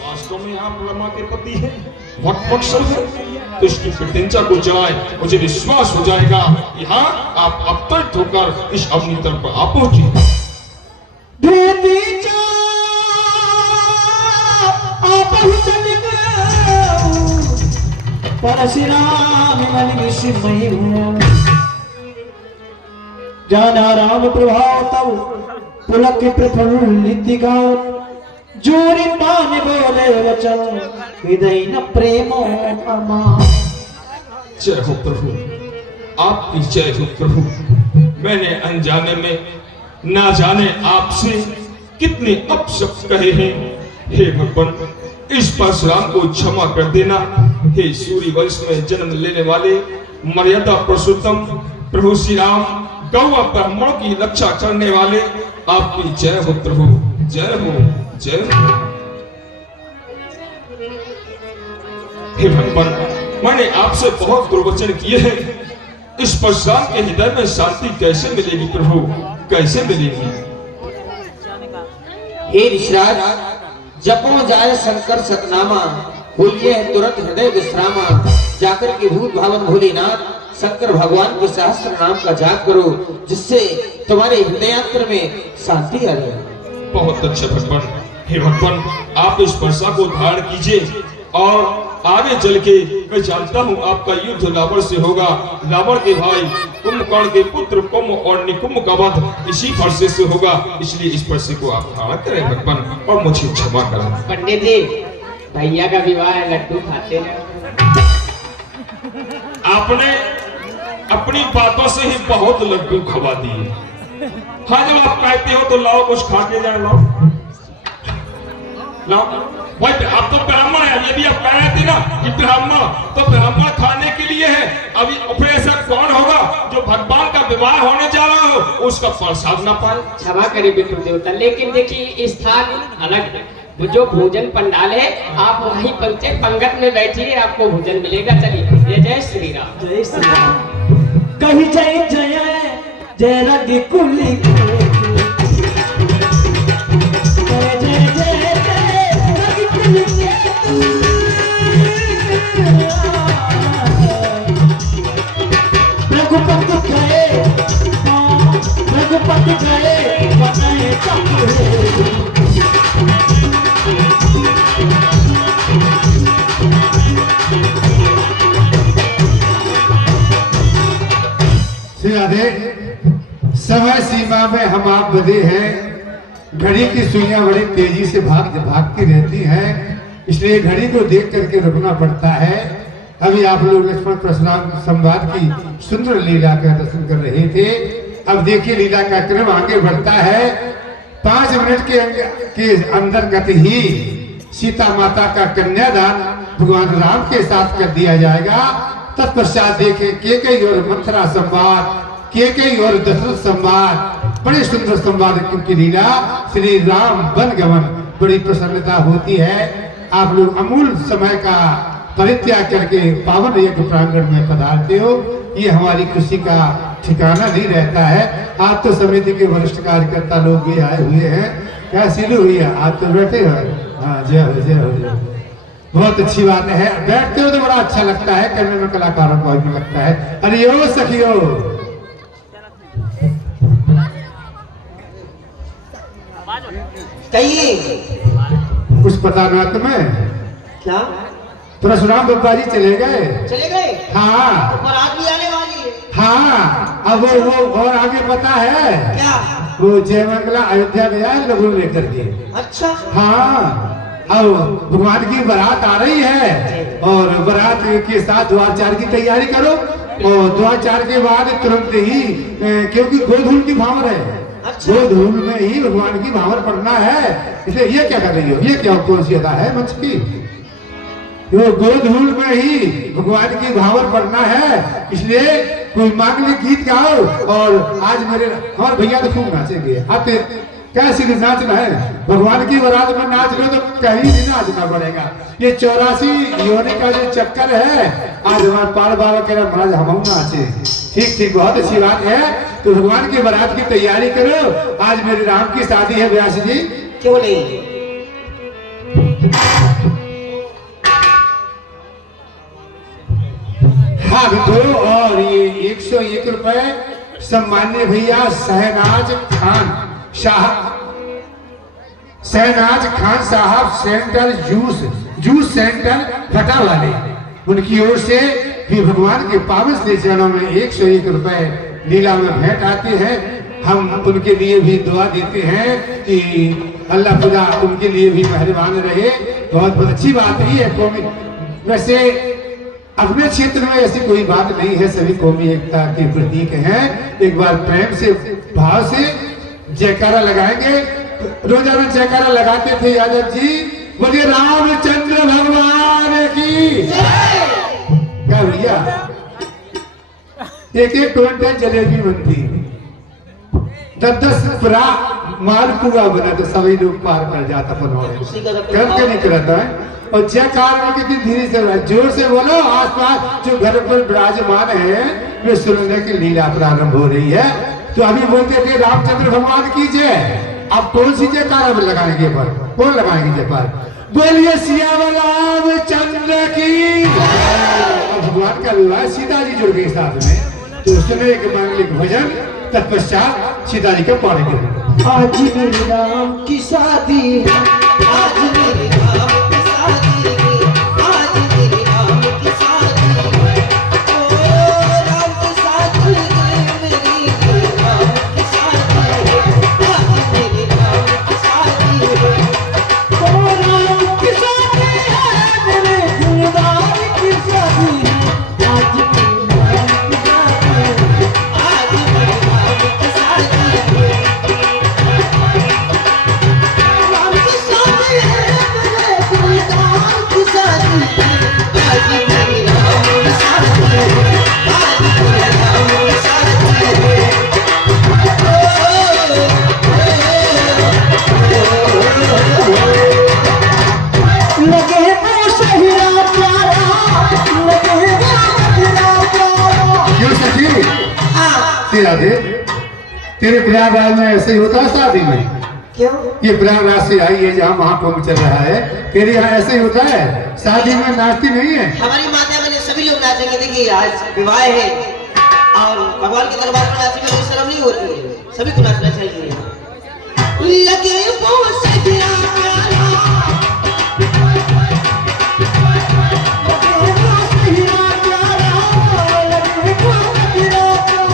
वास्तव में आप रमा के पति हैं, भक्त वत्सल हैं, तो इसकी प्रतिज्ञा को चलाएं, मुझे विश्वास हो जाएगा यहाँ आप अब तक होकर इस अपनी तरफ पर आप पहुंचे। परशुराम मन विस्मय हुआ, जाना राम प्रभाव तब पुलक प्रफुल्लित गाओ, जोरी पान बोले वचन हृदय न प्रेमो अमा। जय हो प्रभु, आपकी जय हो प्रभु। मैंने अनजाने में ना जाने आपसे कितने अपशब्द कहे हैं। हे भगवान, इस परशुराम को क्षमा कर देना। हे सूर्य वंश में जन्म लेने वाले मर्यादा पुरुषोत्तम प्रभु श्री राम, गौ ब्राह्मणों की रक्षा करने वाले, आपकी जय हो प्रभु, जय हो, जय हो। हे भगवान, मैंने आपसे बहुत दुर्वचन किए हैं, इस परशुराम के हृदय में शांति कैसे मिलेगी प्रभु, कैसे मिलेगी? हे ऋषिराज, जपो जाय शंकर सतनामा, होइए तुरंत हृदय विश्रामा। जाकर के भूत भावन भोलेनाथ शंकर भगवान के सहस्त्र नाम का जाप करो, जिससे तुम्हारे हृदयांतर में शांति आ जाए। बहुत अच्छा भगवान। हे भगवान, आप इस वर्षा को धारण कीजिए और आगे चल के मैं जानता हूँ आपका युद्ध रावण से होगा। रावण के भाई कुंभकर्ण के पुत्र कुंभ और निकुंभ का वध इसी फरसे से होगा, इसलिए इस फरसे को आप धारण करें भगवान और मुझे क्षमा करें। पंडित जी, भैया का विवाह लड्डू खाते हैं। आपने अपनी बातों से ही बहुत लड्डू खवा दिए। हाँ, जब आप कहते हो तो लाओ कुछ खा के जाए, लाओ लाओ। भाई आप तो ब्राह्मण है, ये भी आप कह रहे थे ना कि ब्राह्मण तो ब्राह्मण खाने के लिए है। अभी फिर ऐसा कौन होगा जो भगवान का विवाह होने जा रहा हो उसका प्रसाद ना पाए? क्षमा करें विष्णु देवता, लेकिन देखिए स्थान अलग, वो जो भोजन पंडाल है आप वहीं पंचे पंगत में बैठिए, आपको भोजन मिलेगा। चलिए, जय श्री राम। जय श्री राम। कही जय जय जय रघुकुल के, जय जय जय जय रघुकुल के। रघुपति गए, रघुपति गए बनाए चक्र। राधे, समय सीमा में हम आप बंधे हैं। घड़ी की सुइयां बड़ी तेजी से भागती रहती हैं, इसलिए घड़ी को देख करके रुकना पड़ता है। अभी आप लोग लक्ष्मण परशुराम संवाद की सुंदर लीला का दर्शन कर रहे थे। अब देखिए लीला का क्रम आगे बढ़ता है। 5 मिनट के अंतर्गत ही सीता माता का कन्यादान भगवान राम के साथ कर दिया जाएगा। तत्पश्चात देखे केकई और मथुरा संवाद, केकई और दशरथ संवाद, बड़े सुंदर संवाद की लीला श्री राम वन गमन, बड़ी प्रसन्नता होती है। आप लोग अमूल्य समय का परित्याग करके पावन यज्ञ प्रांगण में पधारते हो, ये हमारी खुशी का ठिकाना नहीं रहता है। आज तो समिति के वरिष्ठ कार्यकर्ता लोग भी आए हुए हैं। क्या सीलू हुई है, आज तो बैठे हो? हाँ, जय हो, जय हो, जय हो। बहुत अच्छी बात है, बैठते हो तो बड़ा अच्छा लगता है, करने में कलाकारों को भी लगता है। अरे यो सखियो, कहिए। कुछ पता ना तुम्हें? क्या? परशुराम बाबा जी चले गए। चले गए? हाँ। तो बारात भी आने वाली है। हाँ, अब वो और आगे पता है क्या? वो जयमंगला अयोध्या गया है लोगों ने लेकर के। अच्छा, हाँ अब भगवान की बारात आ रही है और बारात के साथ द्वारचार की तैयारी करो और द्वारचार के बाद तुरंत ही क्योंकि गोधूल की भावर है, अच्छा। गोधूल में ही भगवान की भावर पड़ना है। इसलिए ये क्या कर रही हो, ये क्या कौन सी अदा है मंच की? वो गोधूल में ही भगवान की भावर पड़ना है, इसलिए कोई मांगलिक गीत गाओ। और आज मेरे हमारे भैया तो खूब नाचेंगे, आते कैसे भी नाचना है, भगवान की बारात में नाच लो तो कहीं भी नाचना पड़ेगा। ये 84 योनि का जो चक्कर है, आज हमारे पार बाबा कह रहे महाराज हम नाचे। ठीक ठीक, बहुत अच्छी बात है। तो भगवान की बारात की तैयारी करो। आज मेरे राम की शादी है व्यास जी। क्यों नहीं? हाँ दो, और ये 101 रुपए सम्मान्य भैया शहनाज खान साहब सेंटर जूस सेंटर फटा वाले, उनकी ओर से भी भगवान के पावन श्री चरणों में 101 रुपए लीला में भेंट आते हैं। हम उनके लिए भी दुआ देते हैं कि अल्लाह खुदा उनके लिए भी मेहरबान रहे। बहुत बहुत अच्छी बात है। कौमी वैसे अपने क्षेत्र में ऐसी कोई बात नहीं है, सभी कौमी एकता के प्रतीक हैं। एक बार प्रेम से भाव से जयकारा लगाएंगे। रोजाना जयकारा लगाते थे यादव जी, बोलिए रामचंद्र भगवान की क्या भैया। एक क्विंटल जलेबी बनती, 10 पुरा मालपुआ बना तो सभी लोग पार कर जाता कर के निकलता है। और जयकार में कितनी धीरे से जोर से बोलो, आसपास जो घर पर विराजमान है वे सुनने की लीला प्रारंभ हो रही है। तो अभी बोलते थे रामचंद्र भगवान की जय। अब कौन सी जयकार अब लगाएंगे पर, कौन लगाएंगे जयकार? बोलिए सियावर रामचंद्र की। भगवान का विवाह सीता जी जुड़ गई साथ में, तो उसने एक मांगलिक भजन तत्पश्चात सीता जी का पाठ किया। आज मेरे राम की शादी है, आज मेरे राम की शादी है, आज मेरे राम की शादी है। ओ राम की शादी है, मेरी राम की शादी है, आज मेरे राम की शादी है। ओ राम की शादी है, मेरे दिलदार की शादी है, आज मेरे राम की शादी है, आज मेरे राम की शादी है। तेरे प्रयागराज में ऐसे ही होता है शादी में? क्यों? ये प्रयागराज से आई है जहाँ महाकुंभ चल रहा है, तेरे यहाँ ऐसे ही होता है? शादी में नाचती नहीं है? हमारी माता बहने सभी लोग नाचेंगे। देखिए आज विवाह है और भगवान के दरबार में नाचने में कोई शर्म नहीं होती है, सभी को नाचना चाहिए। लगे वो सजना प्यारा, लगे वो सजना प्यारा, लगे वो सजना प्यारा।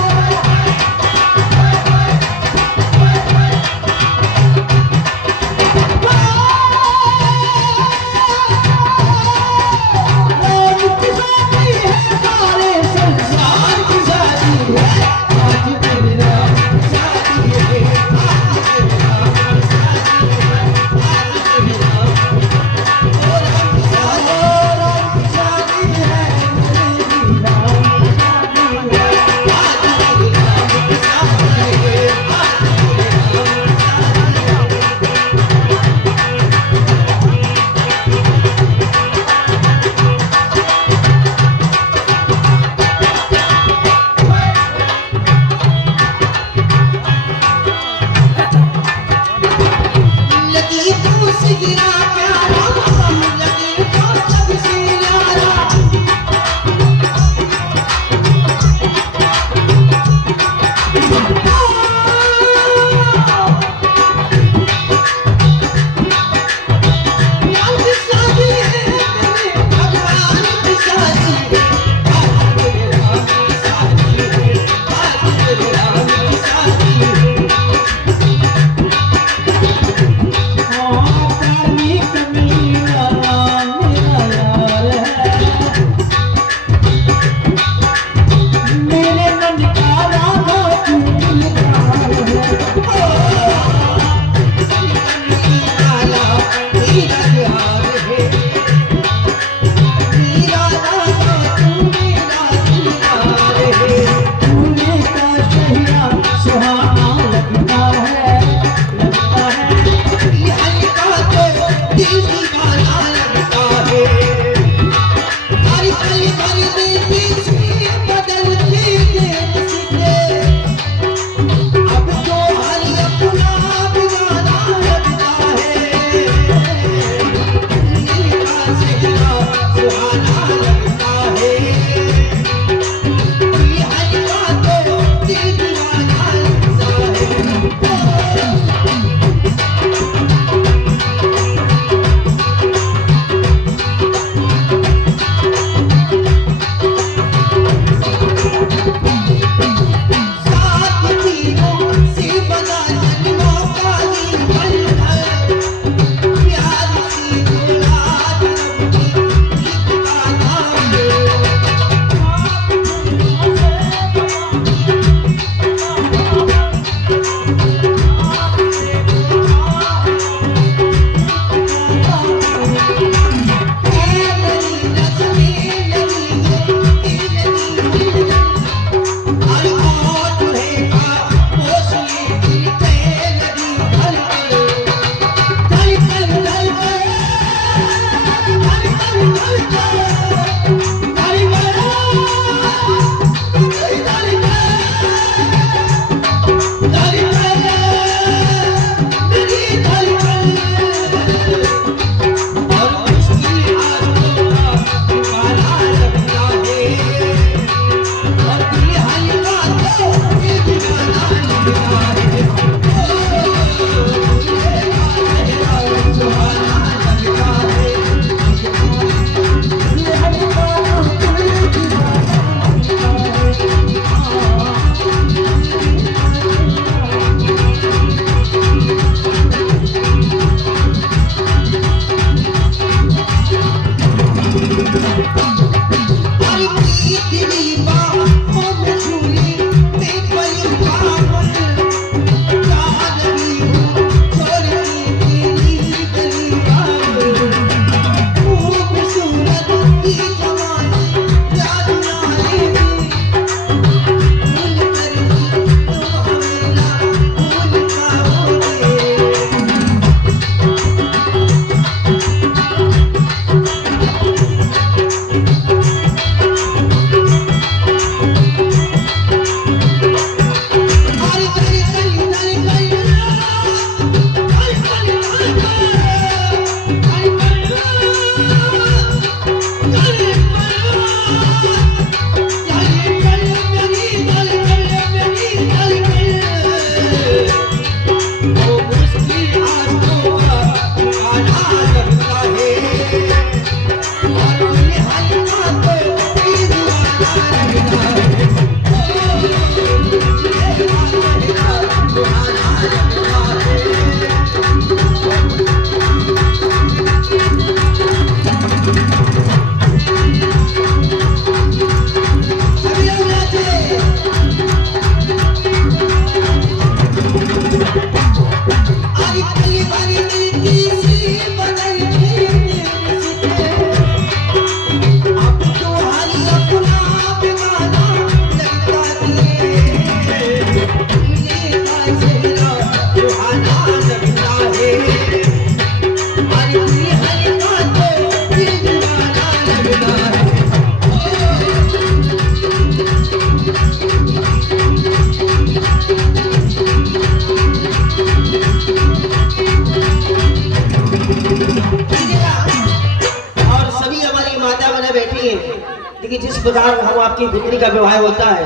देखिए जिस प्रकार हम आपकी पुत्री का विवाह होता है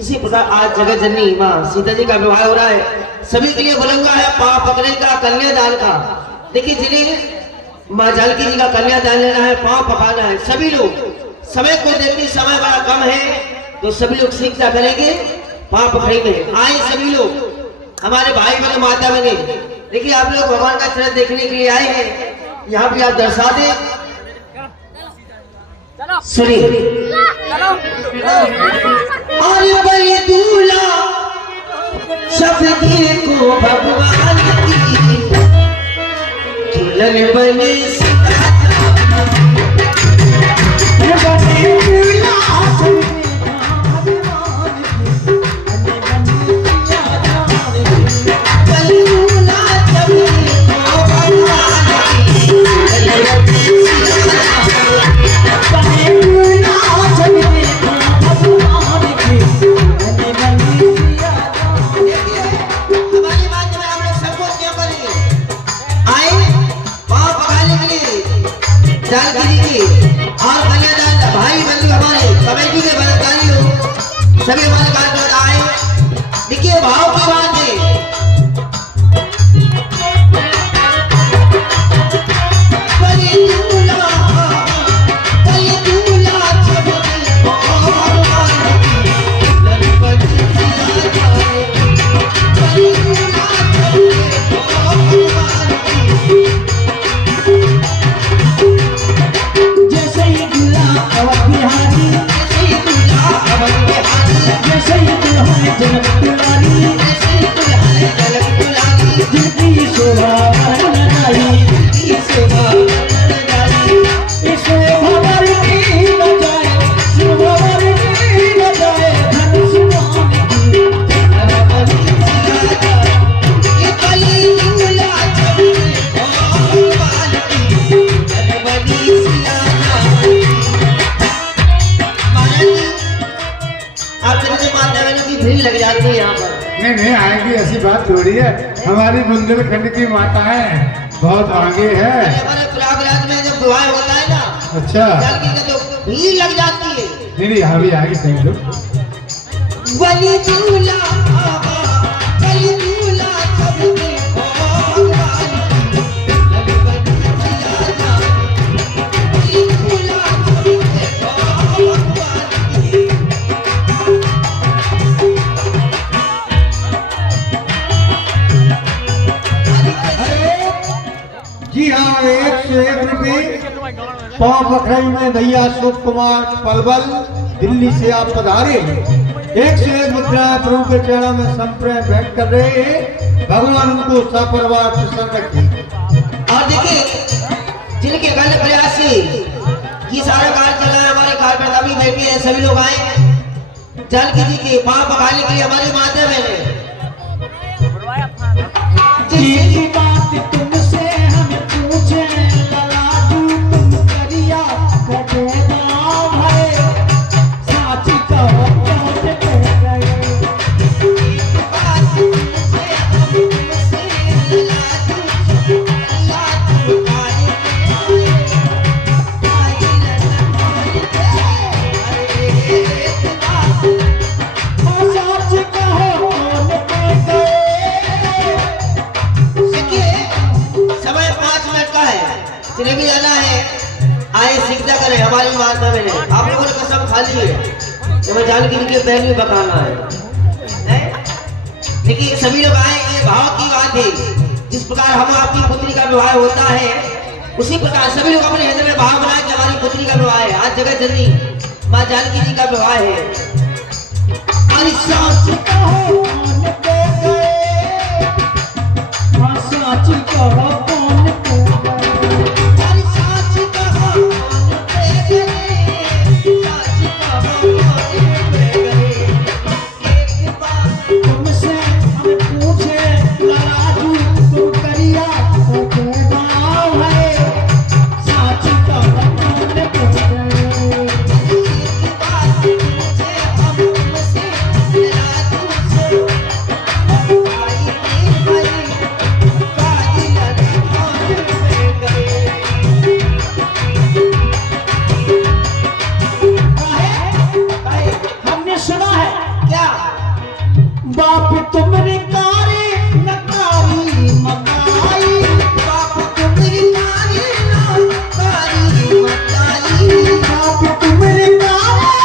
इसी प्रकार आज जगत जननी माँ सीता जी का विवाह हो रहा है। सभी के लिए बुलंदा है पाँव पकड़ने का कन्यादान का। देखिए जिन्हें माँ जानकी जी का कन्यादान लेना है पाँव पकाना है सभी लोग समय को देखते समय बड़ा कम है तो सभी लोग शिक्षा करेंगे पाँव पकड़ेंगे। आए सभी लोग हमारे भाई बहन माता बहने देखिए आप लोग भगवान का चरण देखने के लिए आए हैं यहाँ पे आप दर्शा दे सुनिए। और बलि दूल्हा सब देखो भगवान की दुल्हन बने और कन्यादान भाई बंधु हमारे कमेटी के पदाधिकारी लोग सभी हमारे कार्यकर्ता आए। देखिए भाव की बात है लग जाती है यहाँ पर। नहीं आएगी ऐसी बात थोड़ी है। हमारी बुंदेलखंड की माताएं बहुत आगे है। हमारे प्रयागराज में जब विवाह होता है ना अच्छा तो भीड़ लग जाती है। नहीं यहाँ भी आएगी सही लोग। बलि दूल्हा बलि दूल्हा सब देखो जी हाँ 101 रुपये पाँव पखराई में भैया अशोक कुमार पलवल दिल्ली से आप पधारे 101 मुद्राएं प्रभु के चरणों में संप्रेम व्यक्त कर रहे हैं। भगवान उनको सपरिवार प्रसन्न रखें। और देखिए जिनके गल प्रयास से ये सारा कार्य चला है हमारे कार्यकर्ता भी बैठे हैं सभी लोग आए जानकी जी के पाँव पखाने के लिए हमारे माध्यम है। जिसकी बात तुमसे हम पूछे ललाटू तुम करिया कटेगा भाई साची कहो पहुंच गए। एक बात तुमसे हम पूछे ललाटू ललाटू आए साच कहो कौन पे समय 5 मिनट का है जिन्हें भी जाना है आए शिक्षा करें हमारी माता में आप लोगों ने कसम खा ली है तो मैं जानकी जी के पहले भी बताना है। देखिए सभी लोग आए ये भाव की बात है जिस प्रकार हम आपकी पुत्री का विवाह होता है उसी प्रकार सभी लोग अपने हृदय में भाव बनाए कि हमारी पुत्री का विवाह है। आज जगत जननी माँ जानकी जी का विवाह है। और साच कहो कौन पे गए साच कहो कौन अरे साच कहो साच कहो एक बार तुमसे हम पूछे राजू तुम करिया तो गाँव है साच कहो कौन एक बार पूछे हम तुमसे राजू से हमने सुना है क्या बाप तुमने कारी नकारी मकाई बाप तुमने कारी नकारी मकाई बाप तुमने कारी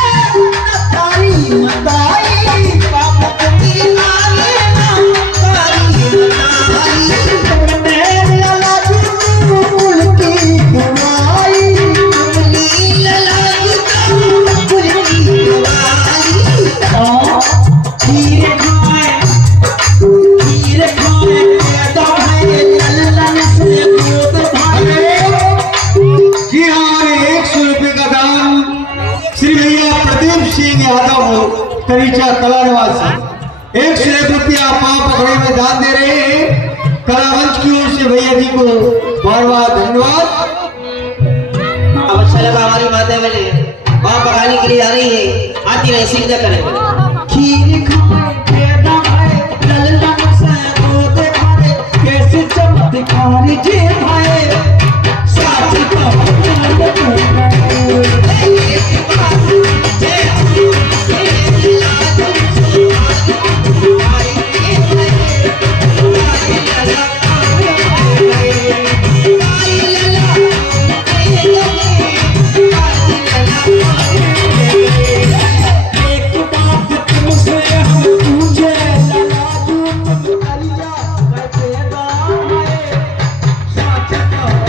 नकारी मकाई बाप तुमने कारी नकारी मकाई तुमने लला फूल की दवाई तुमने लला फूल की दवाई खीर खाए पैदा है ललन से दूध भागे। जी हाँ, 100 रुपए का दान श्री भैया प्रदीप सिंह यादव तरीचा कला निवासी 101 रुपया पाप पकड़े में दान दे रहे हैं। कलावंश की ओर से भैया जी को बार बार धन्यवाद। अब अच्छा लगा हमारी माता वाले वहाँ पकाने के लिए आ रही है, आती नहीं सीख करें। खीर खाए पैदा है ललन से दूध भागे कैसे चमत्कार जे भाए साच कहो एक बात तुमसे हम पूछे ललाजू तुम करिया कैसे गाँव है साच कहो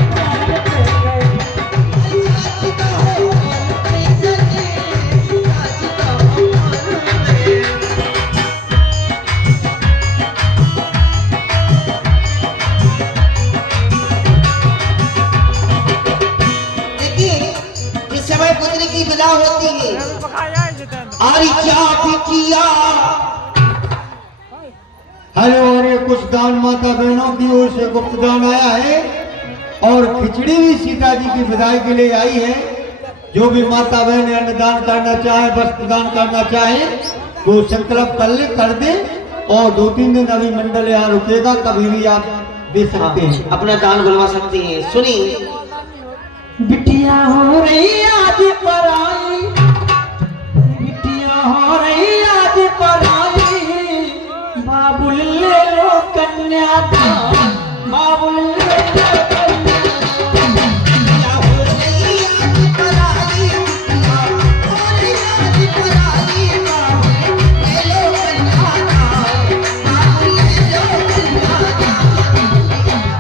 देखिए इस समय पुत्री की विदा होती है और क्या भी किया। हेलो, और ये कुछ दान माता बहनों की ओर से गुप्त दान आया है और खिचड़ी भी सीता जी की विदाई के लिए आई है। जो भी माता बहन अन्नदान करना चाहे, वस्त्र दान करना चाहे, वो संकल्प कर दे और 2-3 दिन अभी मंडल यहाँ रुकेगा, कभी भी आप दे सकते हैं। अपना दान बुलवा सकती है। सुनिए, बिटिया हो रही आज पराई बिटिया हो रही आज पराई बाबुल ले लो कन्या बाबुल ले लो बिटिया हो रही आज पराई हो रही आज पराई बाबुल ले लो कन्या बाबुल ले लो कन्या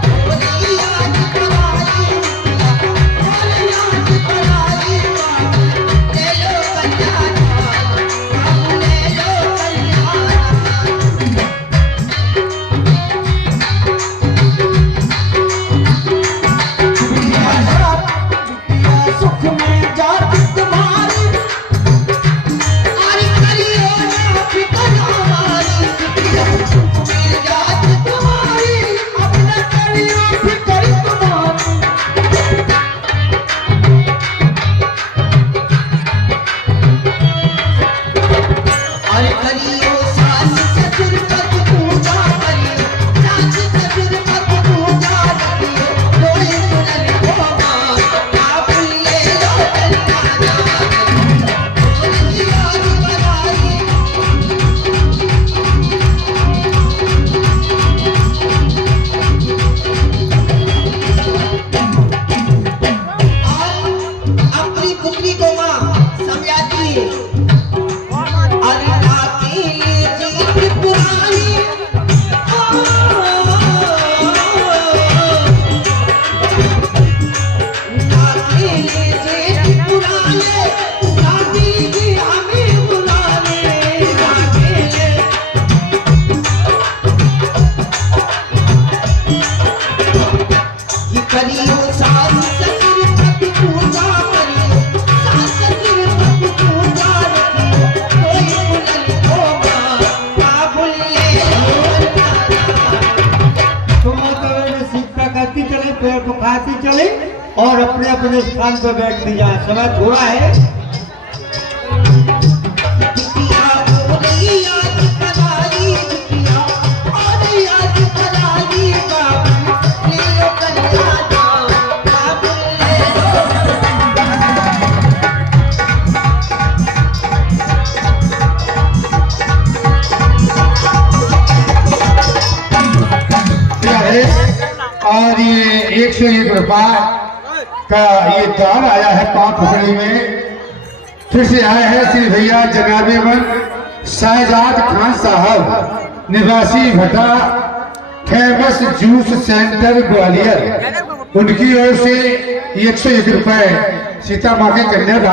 हो रही आज पराई ले और अपने अपने स्थान पर बैठ भी जाए, समय थोड़ा है। बिटिया बोली आज पराली बिटिया और आज पराली बाबू ले लो कन्या दान बाबू ले लो। और ये 101 रुपया का ये दान आया है पांव पकड़ी में। फिर से आए हैं श्री भैया जनाबेवन शहजाद खान साहब निवासी भटा फेमस जूस सेंटर ग्वालियर, उनकी ओर से 101 रुपए सीता माँ के कन्यादान